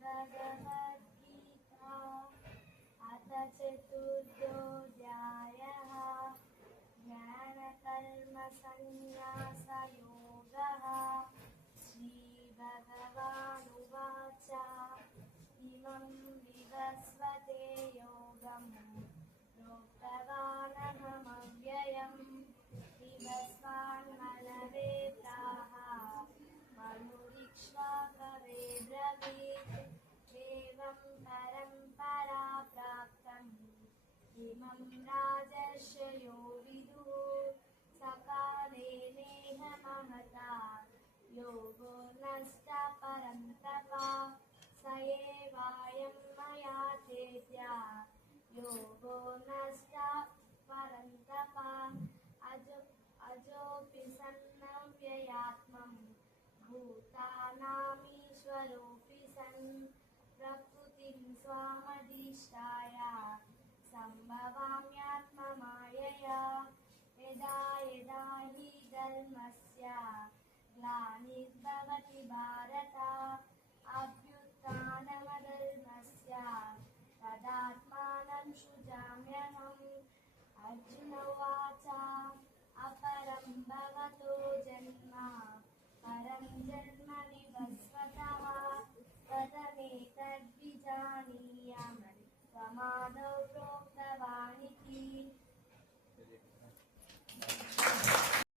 श्रीमद्भगवद्गीता अथ चतुर्थोऽध्यायः ज्ञानकर्मसन्न्यासयोगः। श्रीभगवानुवाच इमं विवस्वते योगं प्रोक्तवानहमव्ययम् विवस्वान्मनवे प्राह मनुरीक्ष्वाकवे ब्रवीत् एवं परम्परा प्राप्तम् इमं राजर्षयो विदुः सकाले नेह महता योगो नष्टः परन्तप स एवायं मया चेत्या योगो नष्टः परन्तप अजोऽपि सन्नव्ययात्मं भूतानामीश्वरोऽपि सन् प्रकृतिं स्वामधिष्ठाय सम्भवाम्यात्ममायया यदा यदा हि धर्मस्य ग्लानिर्भवति भारत अभ्युत्थानमधर्मस्य तदात्मानं सृजाम्यहम्। अर्जुन उवाच अपरं भवतो जन्म परं जन्म विवस्वतः कथमेतद्विजानीयाम् त्वमादौ प्रोक्तवानिति।